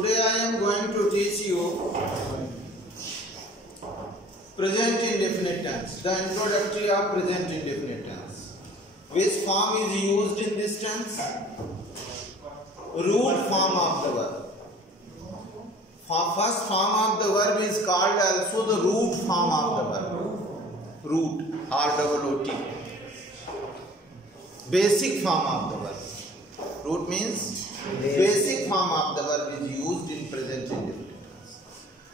Today I am going to teach you present indefinite tense, the introductory of present indefinite tense. Which form is used in this tense? Root form of the verb. First form of the verb is called also the root form of the verb. Root, R-O-O-T. Basic form of the verb. Root means basic form of the verb is used in present indefinite tense.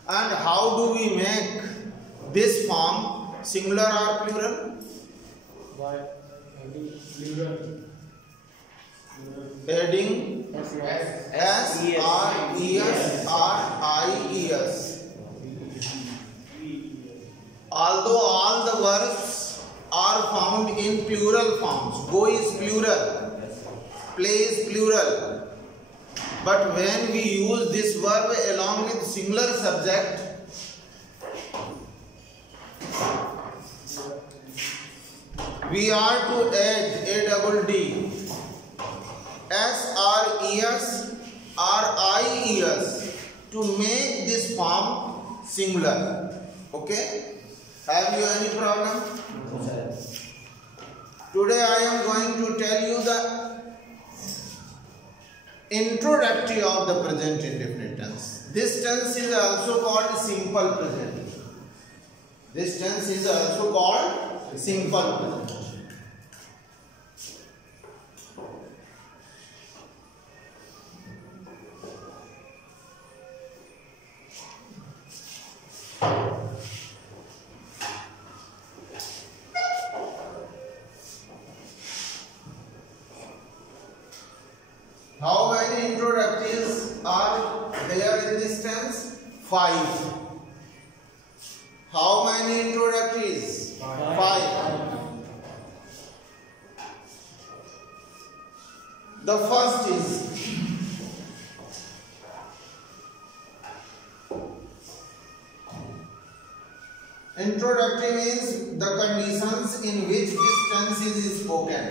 And how do we make this form singular or plural? By adding plural. Adding S, R, E, S, R, I, E, S. Although all the verbs are found in plural forms, go is plural, play is plural. But when we use this verb along with singular subject, we are to add a double D, S, R, E, S, R, I, E, S to make this form singular. Okay? Have you any problem? Today I am going to tell you the introductory of the present indefinite tense. This tense is also called simple present. This tense is also called simple present. How many introductories are there in this tense? 5. How many introductories? 5. The first is introductory means the conditions in which this tense is spoken.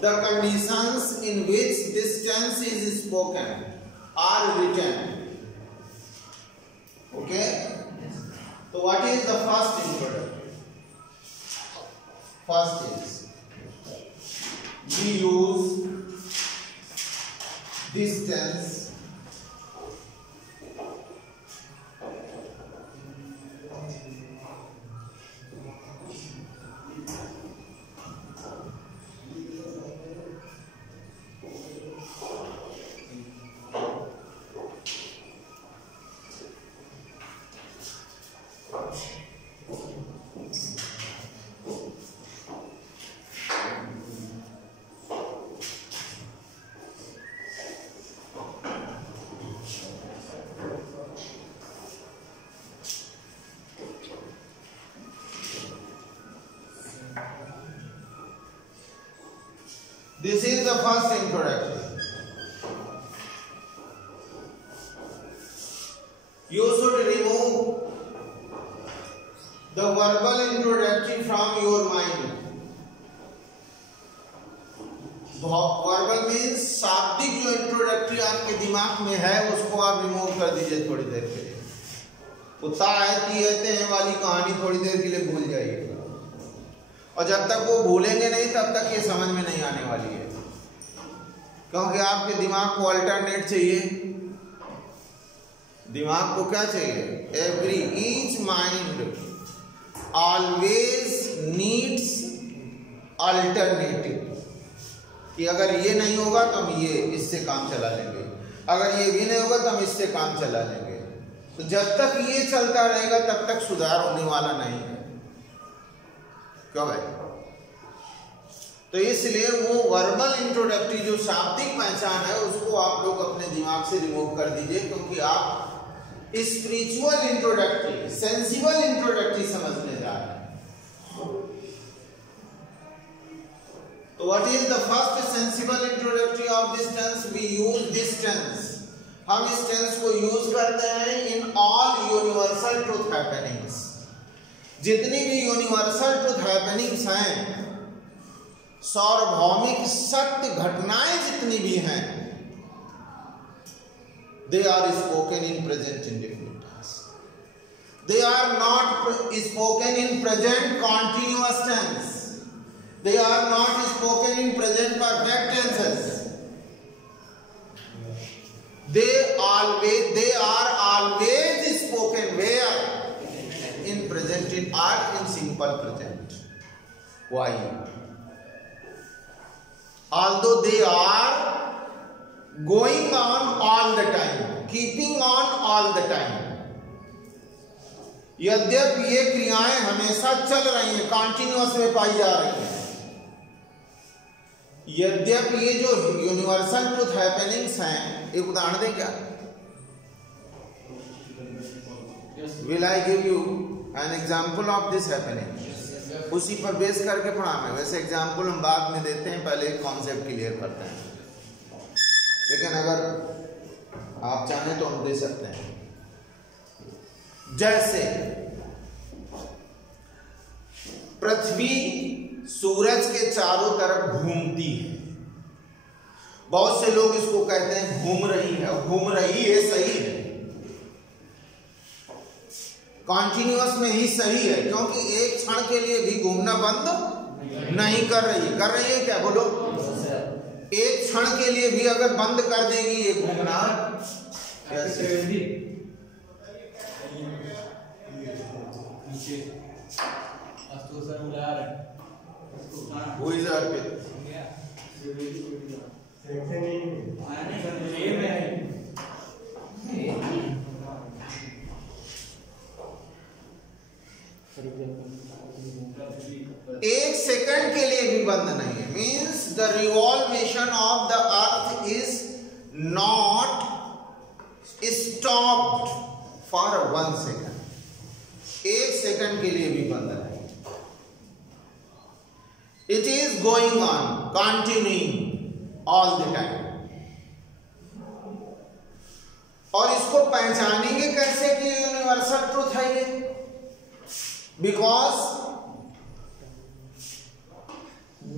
The conditions in which this tense is spoken are written. Okay? So what is the first introductory? First is we use this tense This is the first introduction. You should remove the verbal introductory from your mind. Verbal means शाब्दिक जो introductory आपके दिमाग में है उसको आप remove कर दीजिए थोड़ी देर के लिए. उता आते हैं वाली कहानी थोड़ी देर के लिए भूल जाइएगा. और जब तक वो भूलेंगे नहीं तब तक ये समझ में नहीं आने वाली है, क्योंकि आपके दिमाग को अल्टरनेट चाहिए. दिमाग को क्या चाहिए? Each mind always needs alternative. कि अगर ये नहीं होगा तो हम ये इससे काम चला लेंगे, अगर ये भी नहीं होगा तो हम इससे काम चला लेंगे. तो जब तक ये चलता रहेगा तब तक सुधार होने वाला नहीं है. क्यों भाई? तो इसलिए वो वर्बल इंट्रोडक्टरी जो शाब्दिक पहचान है उसको आप लोग अपने दिमाग से रिमूव कर दीजिए, क्योंकि आप स्पिरिचुअल इंट्रोडक्टरी, सेंसिबल इंट्रोडक्टरी समझने जा रहे हैं. तो what is the first sensible introductory of this tense? We use this tense. हम इस टेंस को यूज करते हैं in all universal truth happenings. जितनी भी यूनिवर्सल ट्रूथ हैपनिंग्स हैं, सार्वभौमिक सत्य घटनाएं जितनी भी हैं, they are spoken in present indefinite tense. They are not spoken in present continuous tense. They are not spoken in present perfect tenses. They are always spoken where? In present in or in simple present. Why? Although they are going on all the time, keeping on all the time. यद्यपि ये क्रियाएं हमेशा चल रही हैं, continuous में पाई जा रही हैं, यद्यपि ये जो यूनिवर्सल ट्रूथ हैपनिंग्स हैं, एक उदाहरण दें क्या? Will I give you an example of this happening? उसी पर बेस करके पढ़ाना है। वैसे एग्जाम्पल हम बाद में देते हैं, पहले कॉन्सेप्ट क्लियर करते हैं, लेकिन अगर आप चाहें तो हम दे सकते हैं। जैसे पृथ्वी सूरज के चारों तरफ घूमती है, बहुत से लोग इसको कहते हैं घूम रही है, घूम रही है सही है, कॉन्टिन्यूअस में ही सही है, क्योंकि एक क्षण के लिए भी घूमना बंद नहीं कर रही है। कर रही है क्या? बोलो। एक क्षण के लिए भी अगर बंद कर देगी ये घूमना, Who is Arpit? एक सेकंड के लिए भी बंद नहीं है। Means the revolution of the earth is not stopped for 1 second. एक सेकंड के लिए भी बंद नहीं। It is going on, continuing all the time. और इसको पहचानेंगे कैसे कि यूनिवर्सल ट्रूथ है ये? Because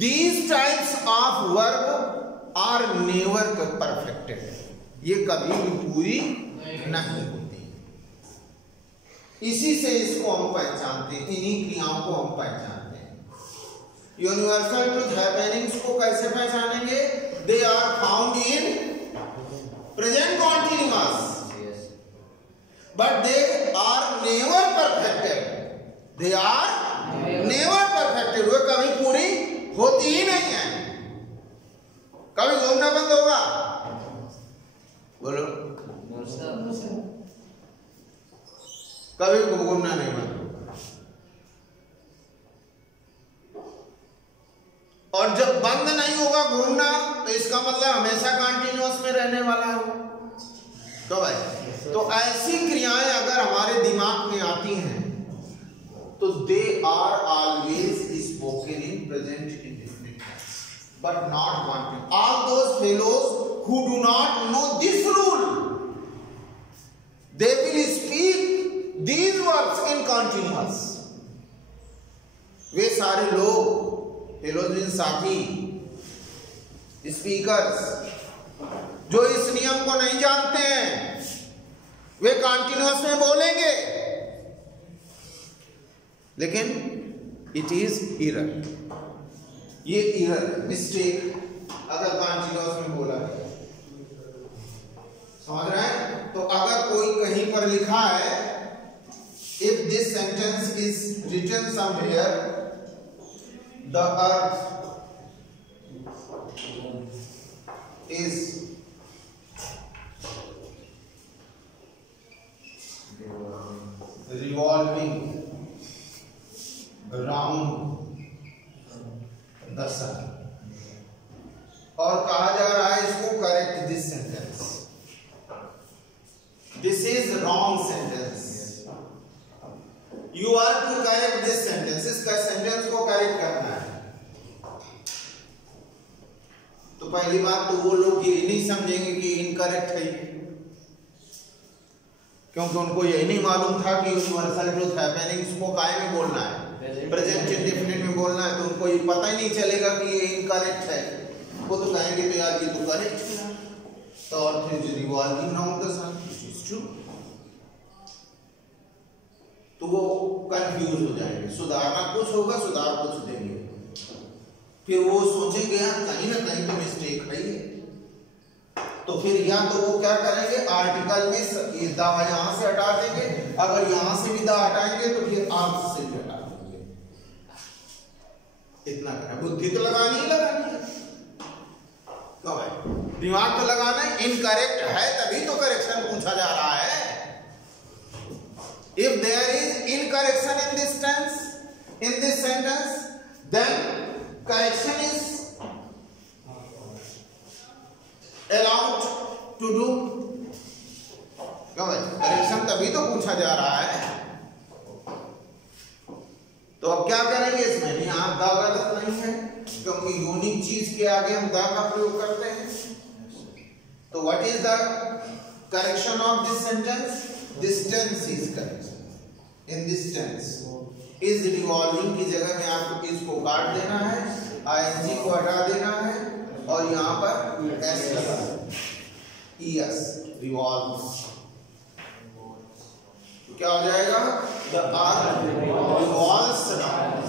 these types of verb are never perfected. ये कभी भी पूरी नहीं होती। इसी से इसको हम पहचानते हैं, इन्हीं क्रियाओं को हम पहचानते हैं। यूनिवर्सल ट्रूथ हैपनिंग्स को कैसे पहचानेंगे? They are found in present continuous, but they are never perfected. They are never perfected. वो कभी पूरी होती ही नहीं है। कभी घूमना बंद होगा? बोलो। कभी घूमना नहीं बंद होगा। और जब बंद नहीं होगा घूमना, तो इसका मतलब हमेशा कंटिन्यूअस में रहने वाला है। तो भाई, तो ऐसी क्रियाएं अगर हमारे दिमाग में आती हैं, तो they are always spoken in present indefinite tense, but not wanted. All those fellows who do not know this rule, they will speak these words in continuous. वे सारे लोग, फेलोज मीन साथी, स्पीकर्स, जो इस नियम को नहीं जानते हैं, वे कंटिन्यूअस में बोलेंगे, लेकिन इट इज एरर। ये एरर, मिस्टेक अगर कंटिन्यूअस में बोला है, समझ रहे हैं? तो अगर कोई कहीं पर लिखा है, if this sentence is written somewhere, the earth is revolving around the sun, और कहा जा रहा है इसको correct this sentence, this is wrong sentence, you are to correct this sentence. इसका सेंटेंस को करेक्ट करना है। तो पहली बात तो वो लोग ये नहीं समझेंगे कि इनकरेक्ट है, क्योंकि उनको यही नहीं मालूम था कि यूनिवर्सल ट्रूथ हैपनिंग्स को काय में बोलना है, प्रेजेंट इंडेफिनिट में बोलना है। तो उनको ये पता ही नहीं चलेगा कि ये इनकरेक्ट है। वो तो कहेंगे तो यार ये तो करेक्ट है, The earth is revolving around the sun, which is true. तो वो कंफ्यूज हो जाएंगे, सुधारना कुछ होगा, सुधार कुछ देंगे, फिर वो सोचेंगे यार कहीं ना कहीं तो मिस्टेक है ये, तो फिर या तो वो क्या करेंगे, आर्टिकल में ये दा यहाँ से हटा देंगे, अगर यहाँ से भी दा हटाएंगे तो फिर आर्थ से भी हटा देंगे। इतना करें, बुद्धि तो लगानी ही लगानी है, तो भाई दिमाग तो लगाना है। इनकरेक्ट है तभी तो करेक्शन पूछा जा रहा है। If there is incorrection in this tense, in this sentence, then correction is allowed to do. क्यों भाई, करेक्शन तभी तो पूछा जा रहा है। तो अब क्या करेंगे इसमें, यहाँ दा गलत नहीं है क्योंकि यूनिक चीज के आगे हम दा का प्रयोग करते हैं। तो what is the correction of this sentence? This tense is correct. In this tense, is revolving की जगह में आपको इसको काट देना है, ing को हटा देना है और यहाँ पर s लगा देना है। es revolves, तो क्या हो जाएगा? The earth revolves around।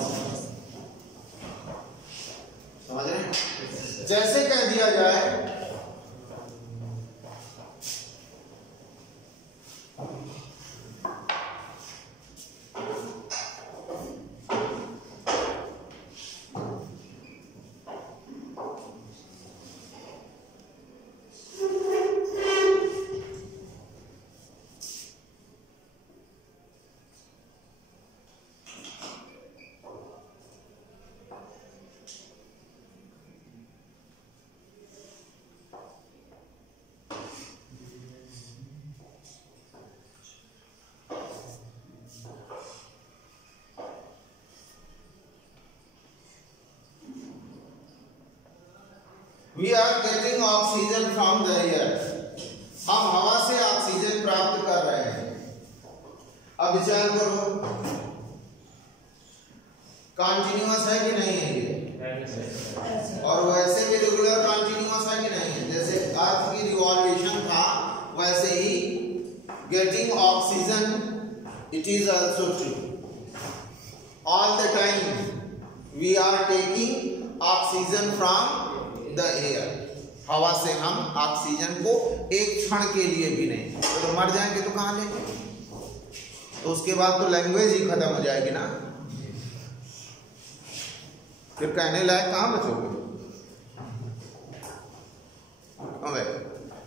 समझ रहे हैं? जैसे कह दिया जाए We are getting oxygen from the air. हम हवा से ऑक्सीजन प्राप्त कर रहे हैं। अब विचार करो, कॉन्टिन्यूअस है कि नहीं है ये? और वैसे भी रेगुलर कॉन्टिन्यूअस है कि नहीं है? जैसे अर्थ की रिवॉल्यूशन था वैसे ही getting oxygen, it is also true. All the time we are taking oxygen from the air. हवा से हम ऑक्सीजन को एक क्षण के लिए भी नहीं, तो मर जाएंगे तो कहां लेंगे? तो उसके बाद तो लैंग्वेज ही खत्म हो जाएगी ना, फिर कहने लायक कहां बचोगे?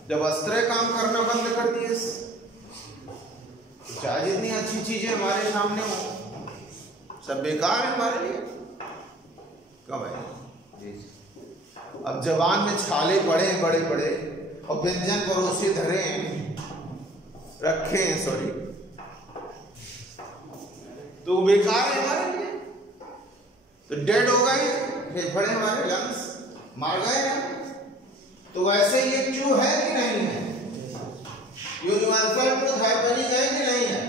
जब अस्त्र काम करना बंद कर दिए, चाहे जितनी अच्छी चीजें हमारे सामने हो सब बेकार है हमारे लिए। क्यों भाई? अब जबान में छाले पड़े बड़े बड़े और व्यंजन परोसे धरे रखे हैं, सॉरी, तो बेकार है हमारे लिए, तो डेड हो गए, फेफड़े हमारे लंग्स मार गए हैं। तो वैसे ये ट्रू है कि नहीं है? यूनिवर्सल ट्रूथ हैपनिंग है कि नहीं है?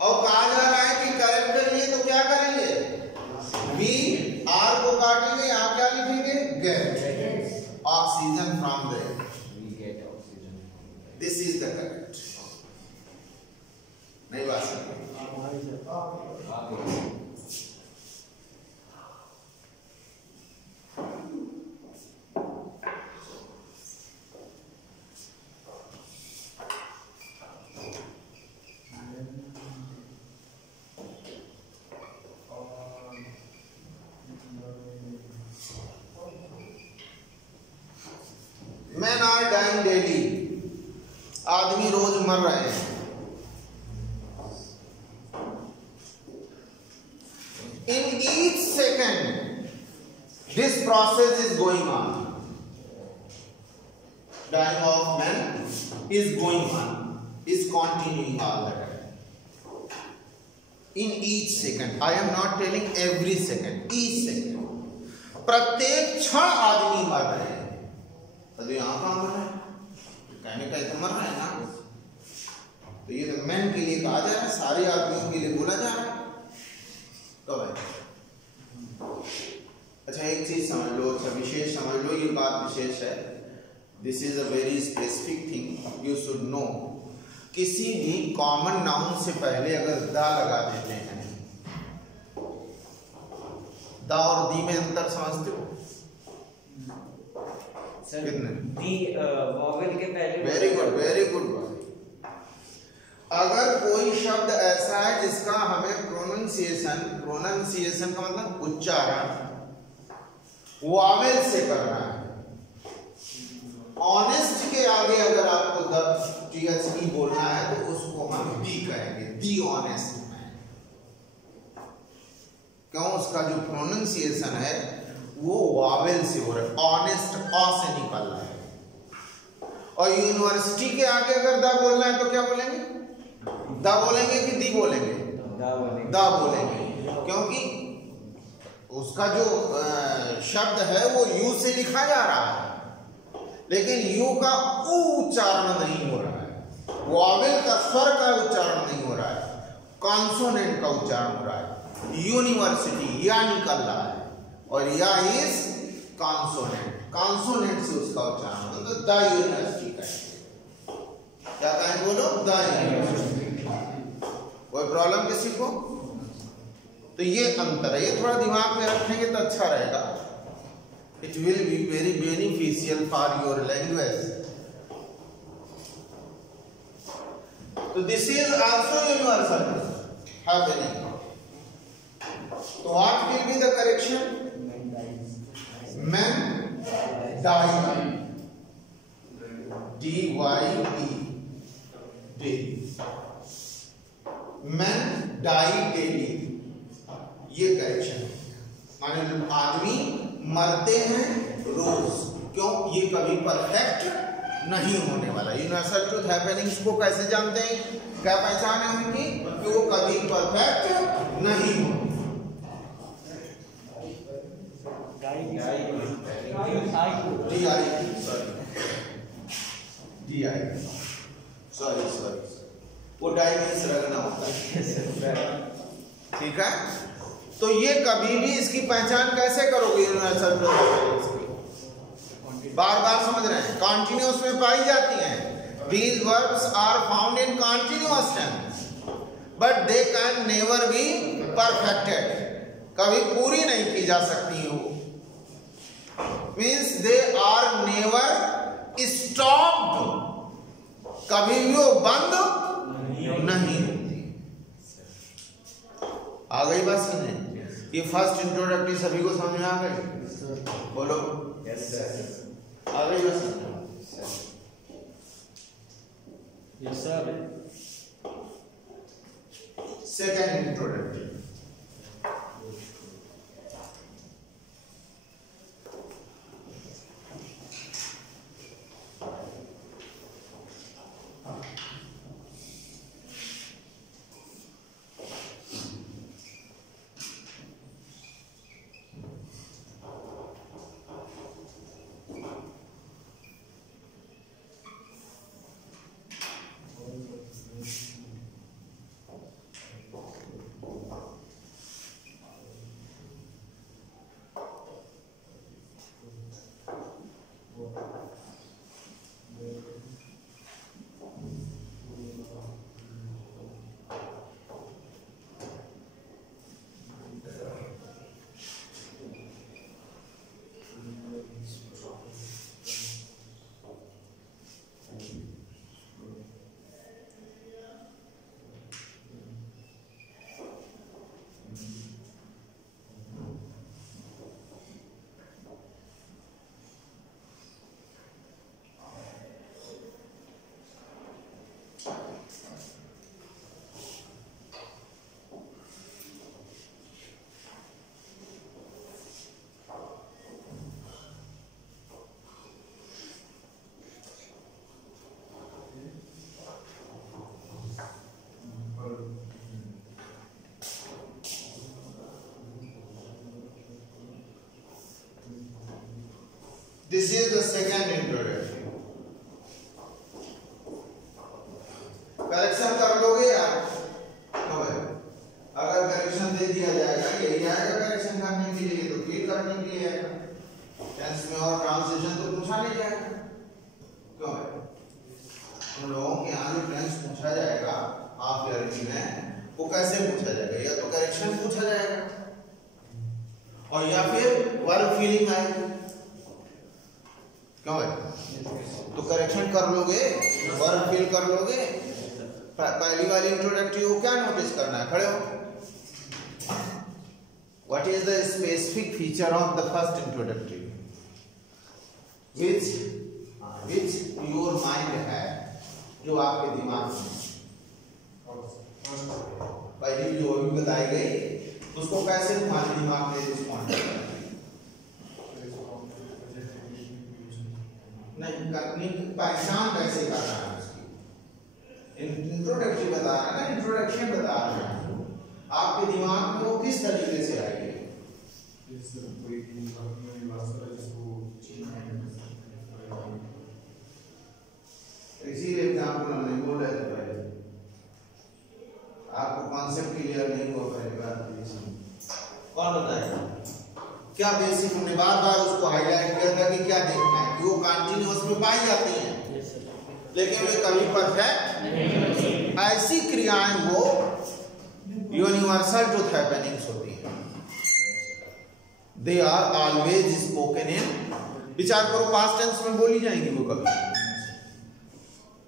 और कहा जा रहा है कि करेक्ट करिए, तो क्या करेंगे? वी आर को काटेंगे, यहाँ क्या लिखेंगे? Gate oxygen from the air. This is the correct. नहीं बात समझ? Men are dying daily. आदमी रोज मर रहे हैं। In each second, this process is going on. Dying of men is going on, is continuing all the time. In each second, I am not telling every second, each second. प्रत्येक क्षण आदमी मर रहे हैं। तो यहाँ कहाँ मर रहे हैं? कहने का तो मर रहे हैं ना। तो ये तो मैन के लिए कहा जा रहा है, सारे आदमियों के लिए बोला जा रहा है। तो भाई अच्छा, एक चीज समझ लो, अच्छा विशेष समझ लो, ये बात विशेष है। This is a very specific thing you should know. किसी भी कॉमन नाउन से पहले अगर द लगा देते हैं, द और दी में अंतर समझते हो? वॉवेल के पहले। Very good, very good. अगर कोई शब्द ऐसा है जिसका हमें प्रोनाउंसिएशन, प्रोनाउंसिएशन का मतलब उच्चारण वॉवेल से करना है, ऑनेस्ट के आगे अगर आपको टी बोलना है तो उसको हम दी कहेंगे, दी ऑनेस्ट। क्यों? उसका जो प्रोनाउंसिएशन है वो वॉवेल से हो रहा है, ऑनेस्ट अ से निकल रहा है। और यूनिवर्सिटी के आगे अगर द बोलना है तो क्या बोलेंगे? द बोलेंगे कि दी बोलेंगे? द बोलेंगे, क्योंकि उसका जो शब्द है वो यू से लिखा जा रहा है, लेकिन यू का ऊ उच्चारण नहीं हो रहा है, वॉवेल का स्वर का उच्चारण नहीं हो रहा है, कॉन्सोनेंट का उच्चारण हो रहा है। यूनिवर्सिटी या निकल रहा है और या इज कॉन्सोनेंट, कॉन्सोनेंट से उसका उच्चारण, तो द यूनिवर्सिटी कहेंगे। क्या कहेंगे बोलो? The university. कोई प्रॉब्लम किसी को? तो ये अंतर है, ये थोड़ा दिमाग में रखेंगे तो अच्छा रहेगा। It will be very beneficial for your language. तो this is also universal happening. तो what will be the correction? Men die. D-Y-E. Daily. Men die daily. ये करेक्शन है, माने आदमी मरते हैं रोज। क्यों? ये कभी परफेक्ट नहीं होने वाला। यूनिवर्सल ट्रूथ हैपनिंग्स को कैसे जानते हैं? क्या पहचान है उनकी? कि वो कभी परफेक्ट नहीं होते। वो डाइनिंग रखना होता है, ठीक है? तो ये कभी भी इसकी पहचान कैसे करोगे? यूनिवर्सल बार बार समझ रहे हैं, कॉन्टिन्यूअस में पाई जाती हैं। These verbs are found in continuous tense, but they can never be perfected. कभी पूरी नहीं की जा सकती हो, means they are never stopped, कभी भी वो बंद नहीं होती। आ गई बात समझे? ये फर्स्ट इंट्रोडक्टरी सभी को समझ में आ गई? बोलो यस सर। आ गई बात समझ? Yes sir. Second introductory. This is the second introduction. Correction कर लोगे यार? तो अगर करेक्शन दे दिया जाएगा, यही आएगा करेक्शन करने के लिए, तो फिर करने के लिए जाएगा, टेंस में और ट्रांसलेशन तो पूछा नहीं जाएगा। क्यों है? उन लोगों के यहाँ जो टेंस पूछा जाएगा हाफ ईयरली में, वो कैसे पूछा जाएगा? या तो करेक्शन पूछा जाएगा और या फिर वर्ब फीलिंग आएगी। क्यों है? तो करेक्शन कर लोगे, वर्ब फील कर लोगे। पहली वाली इंट्रोडक्टरी को क्या नोटिस करना है? खड़े हो। What is the specific feature of the first introductory? Which your mind है, जो आपके दिमाग में पहली जो अभी बताई गई, उसको कैसे तुम्हारे दिमाग में रिस्पॉन्ड करना है? नहीं, पहचान कैसे करना है उसकी? इंट्रोडक्टरी बता रहा है ना, इंट्रोडक्शन बता रहा है, आपके दिमाग में वो किस तरीके से आएगी? इसीलिए एग्जाम्पल हमने बोला है पहले, आपको कॉन्सेप्ट क्लियर नहीं हुआ पहली बार। कौन बताएगा? क्या बेसिक हमने बार बार उसको हाईलाइट किया था कि क्या देखना है कि वो कंटिन्यूअस में पाई जाती हैं, लेकिन वे कभी परफेक्ट ऐसी क्रियाएं वो यूनिवर्सल ट्रुथ हैपनिंग्स होती हैं। They are always spoken in, विचार करो पास्ट टेंस में बोली जाएंगी वो।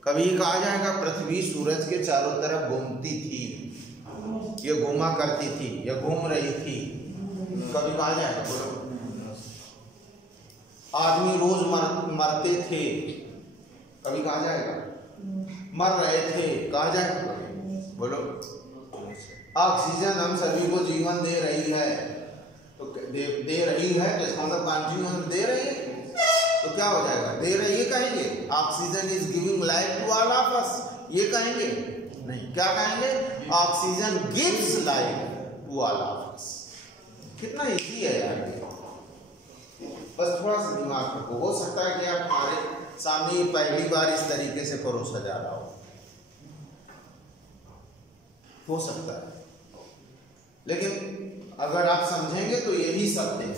कभी कहा जाएगा पृथ्वी सूरज के चारों तरफ घूमती थी, ये घूमा करती थी, या घूम रही थी। कभी कहा जाएगा? बोलो। आदमी रोज मरते थे, कभी कहा जाएगा? मर रहे थे, कहा जाएगा? बोलो। ऑक्सीजन हम सभी को जीवन दे रही है, तो दे रही है तो इसका मतलब कंटिन्यूअस दे रही है, तो क्या हो जाएगा? दे रही है कहेंगे? Oxygen is giving life to all of us, ये कहेंगे? नहीं, क्या कहेंगे? Oxygen gives life to all of us. कितना इजी है यार ये, बस थोड़ा सा दिमाग रखो। हो सकता है कि आप हमारे सामने पहली बार इस तरीके से परोसा जा रहा हो सकता है, लेकिन अगर आप समझेंगे तो यही सत्य है।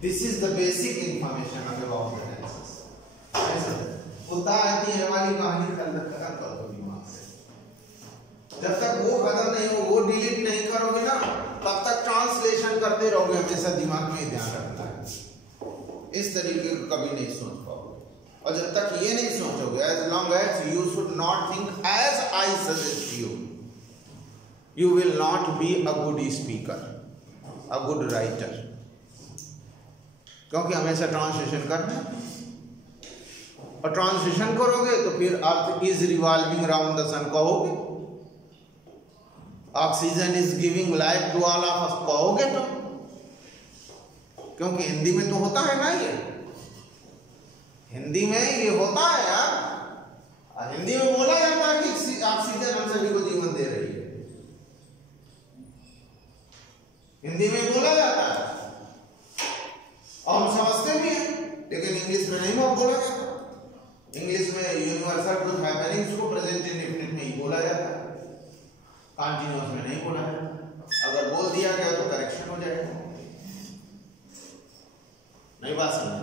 This is the basic information about the tenses. कुत्ता आती है वाली कहानी खत्म कर दो दिमाग से। जब तक वो खत्म नहीं हो, वो डिलीट नहीं करोगे ना, तब तक ट्रांसलेशन करते रहोगे। हमेशा दिमाग में ध्यान रखना है, इस तरीके को कभी नहीं सोच पाओगे। और जब तक ये नहीं सोचोगे, as long as you should not think as I suggest you, you will not be a good speaker, a good writer, क्योंकि हमेशा ट्रांसलेशन करना है। और ट्रांसलेशन करोगे तो फिर earth is revolving round the sun कहोगे, oxygen is giving life to all of us कहोगे तो, क्योंकि हिंदी में तो होता है ना, ये हिंदी में ये होता है यार। हिंदी में बोला जाता है कि ऑक्सीजन हम सभी को जीवन दे रही है, हिंदी में बोला जाता है और हम समझते भी हैं, लेकिन इंग्लिश में नहीं बोला जाता। इंग्लिश में यूनिवर्सल ट्रुथ हैपनिंग्स को प्रेजेंट इंडेफिनिट में ही बोला जाता है, कंटीन्यूअस में नहीं बोला जाता। अगर बोल दिया गया तो करेक्शन हो जाएगा। नहीं बात समझ?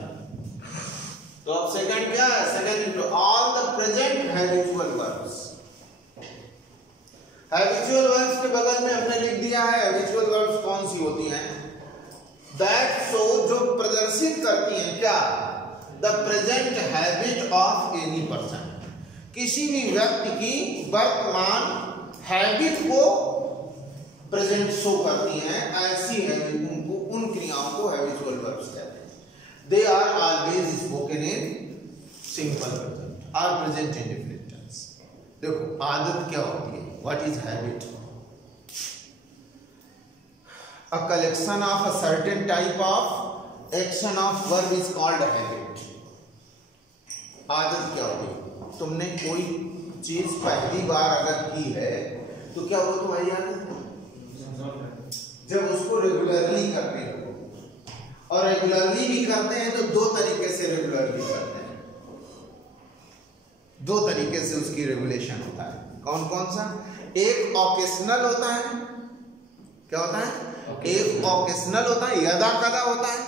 तो अब सेकंड क्या है? Second, all the present habitual verbs. Habitual verbs के बगल में हमने लिख दिया है हैबिचुअल वर्ब्स कौन सी होती हैं? दैट शो, जो प्रदर्शित करती हैं क्या? The present habit of any person, किसी भी व्यक्ति की वर्तमान हैबिट को प्रेजेंट शो करती हैं। ऐसी हैबिट, उनको उन क्रियाओं को हैबिचुअल वर्ब्स कहते हैं। They are always spoken in simple present और प्रेजेंट इंडेफिनिट टेंस। देखो आदत क्या होती है? What is habit? A collection of a certain type of action of verb is called a habit. आदत क्या होगी? तुमने कोई चीज पहली बार अगर की है तो क्या वो तुम्हारी आदत है? जब उसको रेगुलरली करते हो, और रेगुलरली भी करते हैं तो दो तरीके से रेगुलरली करते हैं, दो तरीके से उसकी रेगुलेशन होता है। कौन कौन सा? एक ओकेशनल होता है। क्या होता है? एक ओकेशनल होता है, यदा कदा होता है,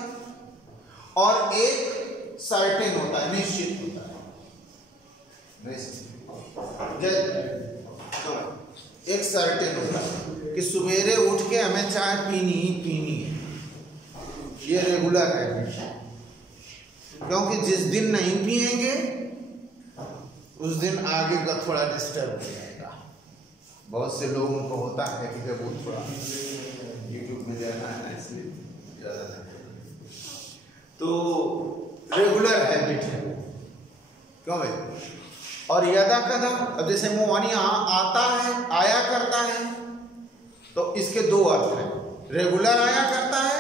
और एक सर्टेन होता है, निश्चित होता है। एक सर्टेन होता है कि सवेरे उठ के हमें चाय पीनी ही पीनी है, ये रेगुलर है। क्योंकि जिस दिन नहीं पिएंगे उस दिन आगे का थोड़ा डिस्टर्ब हो जाएगा। बहुत से लोगों को होता है कि जब वो थोड़ा यूट्यूब में जाना है इसलिए ज़्यादा नहीं, तो रेगुलर हैबिट है क्यों भाई। और यदा कदा, अब जैसे मोहन आता है, आया करता है, तो इसके दो अर्थ हैं, रेगुलर आया करता है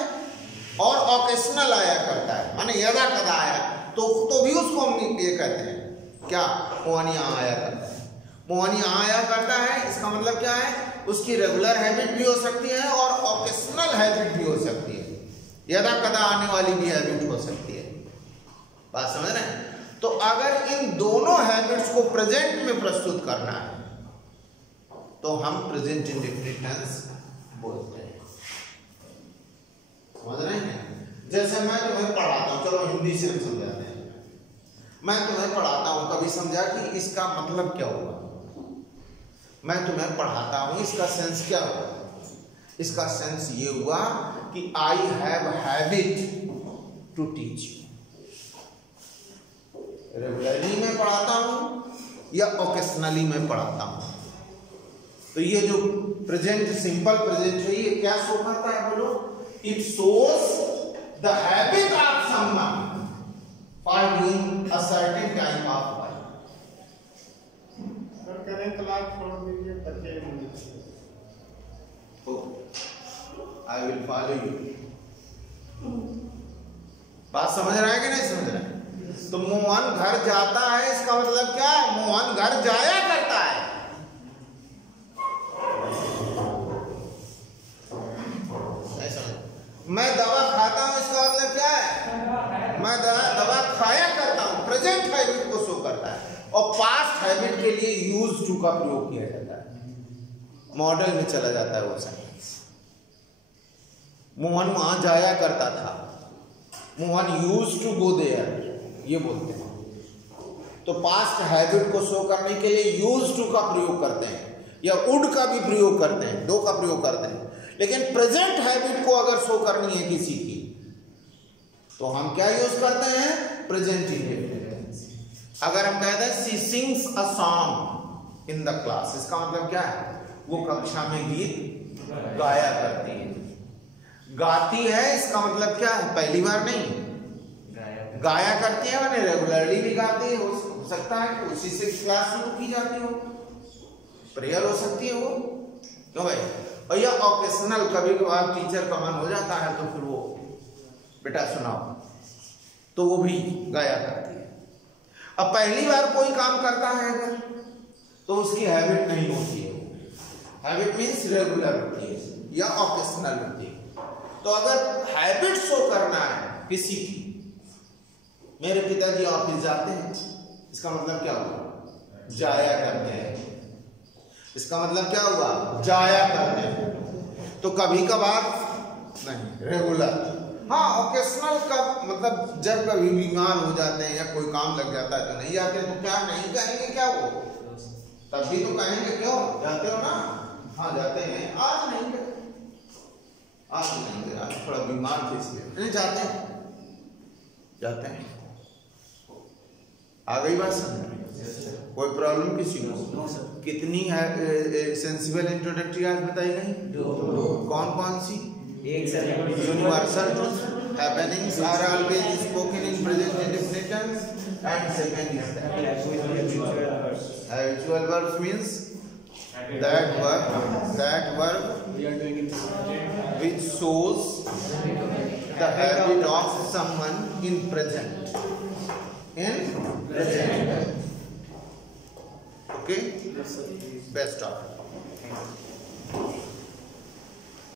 और ओकेशनल आया करता है। माने यदा कदा आया तो भी उसको हम ये कहते हैं क्या, मोहन यहाँ आया करता है। मोहन यहाँ आया करता है, इसका मतलब क्या है, उसकी रेगुलर हैबिट भी हो सकती है और ओकेशनल हैबिट भी हो सकती है, यदा कदा आने वाली भी हैबिट हो सकती है। बात समझ रहे हैं। तो अगर इन दोनों हैबिट्स को प्रेजेंट में प्रस्तुत करना है तो हम प्रेजेंट इंडेफिनिट टेंस बोलते हैं। समझ रहे हैं। जैसे मैं तुम्हें पढ़ाता हूं, चलो हिंदी से हम समझाते हैं। मैं तुम्हें पढ़ाता हूं, कभी समझा कि इसका मतलब क्या हुआ। मैं तुम्हें पढ़ाता हूं, इसका सेंस क्या हुआ। इसका सेंस ये हुआ कि I have habit to teach you. Regularly मैं पढ़ाता हूं या ओकेशनली मैं पढ़ाता हूं। तो ये जो प्रेजेंट, सिंपल प्रेजेंट है, ये क्या शो करता है बोलो। It shows the habit of someone for doing a certain type of work. करें क्लास छोड़ दीजिए, बच्चे आई विल फॉलो यू। बात समझ रहा है कि नहीं समझ रहा है। तो मोहन घर जाता है, इसका मतलब क्या है, मोहन घर जाया करता है। मैं दवा खाता हूं, इसका मतलब क्या है, मैं दवा खाया करता हूं। प्रेजेंट हैबिट को शो करता है। और पास्ट हैबिट के लिए यूज टू का प्रयोग किया जाता है, मॉडल में चला जाता है वो सेंटेंस। मोहन वहां जाया करता था, Mohan use to go there, ये बोलते हैं। तो पास्ट हैबिट को शो करने के लिए यूज टू का प्रयोग करते हैं या वुड का भी प्रयोग करते हैं, दो का प्रयोग करते हैं। लेकिन प्रेजेंट हैबिट को अगर शो करनी है किसी की तो हम क्या यूज करते हैं, प्रेजेंट इंडेफिनिट टेंस। अगर हम कहते हैं she sings a song in the class, इसका मतलब क्या है, वो कक्षा में गीत गाया करती है। गाती है, इसका मतलब क्या है, पहली बार नहीं, गाया करती है, मैंने रेगुलरली भी गाती है। हो सकता है कि उसी से क्लास शुरू की जाती हो, प्रेयर हो सकती है वो, क्यों भाई। और या ओकेशनल, कभी कभार टीचर का मन हो जाता है तो फिर वो बेटा सुनाओ, तो वो भी गाया करती है। अब पहली बार कोई काम करता है अगर, तो उसकी हैबिट नहीं होती है। हैबिट मीन्स रेगुलर होती है या ओकेशनल होती है। तो अगर हैबिट शो करना है किसी की, मेरे पिताजी ऑफिस जाते हैं, इसका मतलब क्या हुआ, जाया करते हैं। इसका मतलब क्या हुआ, जाया करते हैं। तो कभी कभार नहीं, रेगुलर। हाँ, ओकेशनल का मतलब जब कभी बीमार हो जाते हैं या कोई काम लग जाता है तो नहीं जाते, तो क्या नहीं कहेंगे क्या वो, तब भी तो कहेंगे क्यों जाते हो ना। हाँ जाते हैं, आज नहीं गए, आज नहीं गए, आज थोड़ा बीमार थे इसलिए नहीं जाते हैं, जाते हैं। आ गई बात समझ। कोई प्रॉब्लम किसी को, कितनी है सेंसिबल इंट्रोडक्टरी आज बताई गई, कौन कौन सी। Universal truth, happenings are always spoken in present indefinite tense, and second is that habitual verbs means that verb which shows the habit of someone in present. Okay, best of.